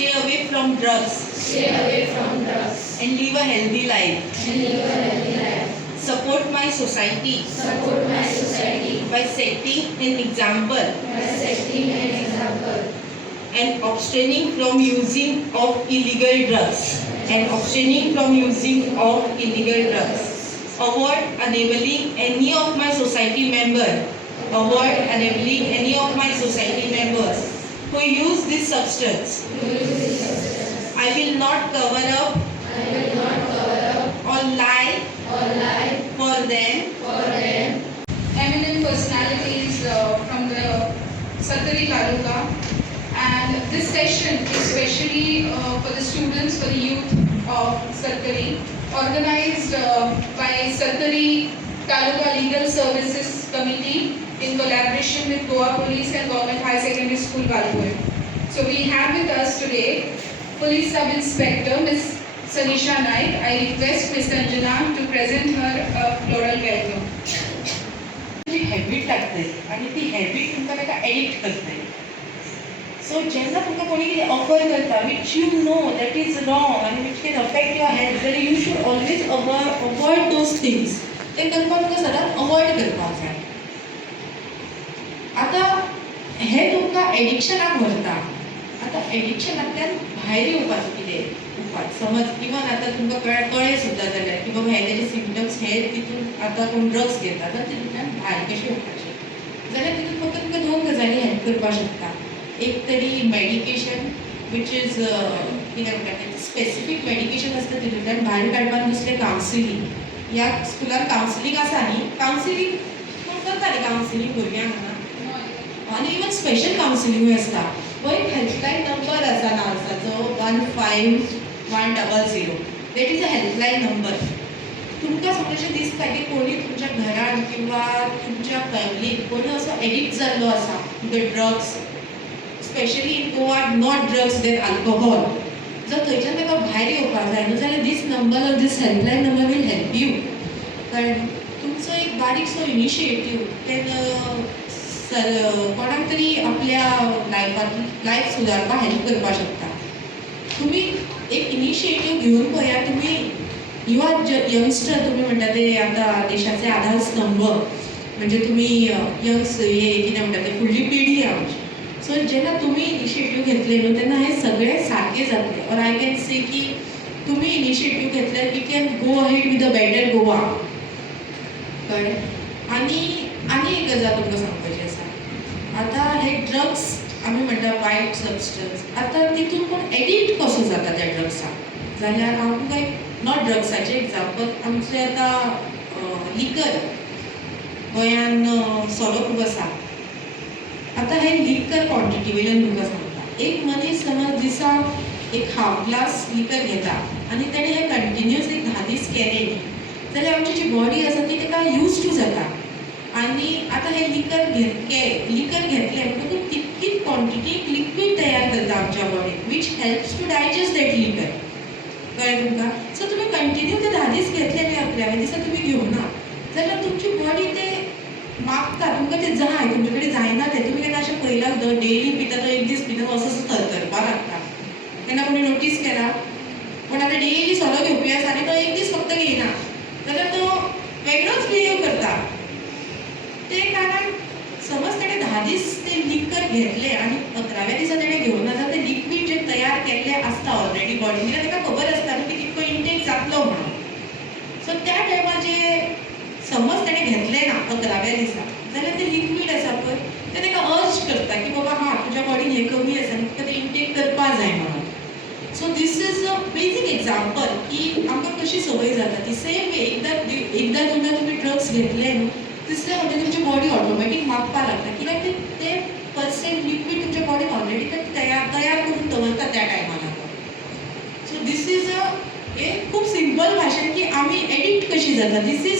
Stay away from drugs. Stay away from drugs. And live a healthy life. And live a healthy life. Support my society. Support my society. By setting an example. By setting an example. And abstaining from using of illegal drugs. And abstaining from using of illegal drugs. Avoid enabling any of my society members. Avoid enabling any of my society members who use this substance. I will not cover up. I will not cover up. Or lie. Or lie. For them. For them. Eminent personalities from the Satari Taluka, and this session is specially for the students, for the youth of Satari, organized by Satari Taluka Legal Services Committee in collaboration with Goa Police and Government High Secondary School, Balapur. So we have with us today Police Sub Inspector Ms. Sanisha Naik. I request Ms. Anjana to present her a floral welcome. Habit लागते आणि ती habit तुमकां ताका addict करते. So जेन्ना तुमकां कोणी कितें ऑफर करता which you know that is wrong आनी which can affect your health, जाल्यार you should always avoid those things. ते करपाक तुमकां सदांच अवॉयड करपाक जाय. आतां हें तुमकां एडिक्शनाक व्हरता. आतां एडिक्शनांतल्यान भायर येवपाचें कितें उपाय? समज इवन आतां तुमकां कळ्ळें सुद्दां जाल्यार की बाबा हे तेजे सिम्पटम्स हे तितून आतां कोण ड्रग्स घेता जाल्यार तितूंतल्यान भायर कशें येवपाचें, जाल्यार तितून फक्त तुमकां दोन गजाली हेल्प करपाक शकता. एक तरी मेडिकेशन वीच इज कितें म्हणटा तें स्पेसिफीक मेडिकेशन आसता तितूंतल्यान भायर काडपाक. दुसरें कावन्सिलींग. ह्या स्कुलान कावन्सिलींग आसा न्ही, कावन्सिलींग कोण करता न्ही कावन्सिलींग भुरग्यांक हांगा, आनी इवन स्पेशल कावन्सिलींगूय आसता. हो एक हेल्पलायन नंबर आसा नार्साचो 15100. That is a helpline number. तुमकां समज अशें दिसता की कोणी तुमच्या घरान किंवा तुमच्या फॅमिलीन कोणी असो एडिक्ट जाल्लो आसा to the drugs, especially in Goa not drugs then alcohol. जर थंयच्यान ताका भायर येवपाक जाय न्हू जाल्यार this number or this helpline number will help you. कारण तुमचो एक बारीकसो इनिशिएटीव तें कोणाक तरी आपल्या लायफ सुदारपाक हेल्प करपाक शकता. तुमी एक इनिशिएटीव घेवन पळया. तुमी यू आर यंगस्टर, तुमी म्हणटा ते आतां देशाचे आधारस्तंभ, म्हणजे तुमी यंग्स हे कितें म्हणटा ते फुडली पिढी आमची. सो जेन्ना तुमी इनिशिएटीव घेतले न्हू तेन्ना हे सगळे सारके जातले. ऑर आय कॅन से की तुमी इनिशिएटीव घेतल्यार we can go ahead with a better Goa. कळ्ळें? आनी एक गजाल तुमकां सांगपाची आसा. आतां हे ड्रग्स आमी म्हणटा वायट सबस्टन्स, आतां तितून कोण एडिक्ट कसो जाता त्या ड्रग्साक, जाल्यार हांव तुमकां एक नॉट ड्रग्साचें एग्जाम्पल. आमचें आतां लिकर गोंयान सोरो खूब आसा. आतां हे लिकर क्वॉन्टिटी वयल्यान तुमकां सांगता. एक मनीस समज दिसाक एक हाफ ग्लास लिकर घेता आनी ताणें हे कंटिन्युअस एक 10 दीस केले न्ही, जाल्यार आमची जी बॉडी आसा ती ताका यूज टू जाता. आनी आतां हे लिकर घेतले म्हणटकूच तितकीच क्वॉन्टिटी लिक्वीड तयार करता आमच्या बॉडीन which helps to digest that liquor. कळ्ळें तुमकां? सो तुमी कंटिन्यू ते 10 दीस घेतले न्ही, 11व्या दिसा तुमी घेवना जाल्यार तुमची बॉडी ते मागता, तुमकां ते जाय, तुमचे कडेन जायना तें. तुमी केन्ना अशें पळयलां डेली पिता तो एक दीस पिता तो असो थरथरपाक लागता. केन्ना कोणी नोटीस केला? पण आतां डेली सोरो घेवपी आसा आनी तो एक दीस फक्त घेयना जाल्यार तो वेगळोच बिहेव करता. ते कारण समज ताणें 10 दीस ते लिकर घेतले आनी 11व्या दिसा ताणें घेवना जाल्यार ते लिक्वीड जे तयार केल्ले आसता ऑलरेडी बॉडीन, कित्याक ताका खबर आसता की कितको इनटेक जातलो म्हणून. सो त्या टायमार जे समज ताणें घेतलें ना 11व्या दिसा जाल्यार ते लिक्वीड आसा पळय ते ताका अर्ज करता की बाबा हां तुज्या बॉडीन हें कमी आसा आनी तुका तें इनटेक करपाक जाय म्हणून. So this is a basic example की आमकां कशी संवय जाता ती. सेम वे एकदां तुमी ड्रग्स घेतले न्हू, तिसऱ्या म्हणजे तुमची बॉडी ऑटोमॅटीक मागपाक लागता, कित्याक ते पर्सेंट लिक्वीड तुमच्या बॉडीन ऑलरेडी तयार करून दवरता त्या टायमार. सो दीस इज अ खूब सिंपल भाशेन की आमी एडिक्ट कशी जाता. This is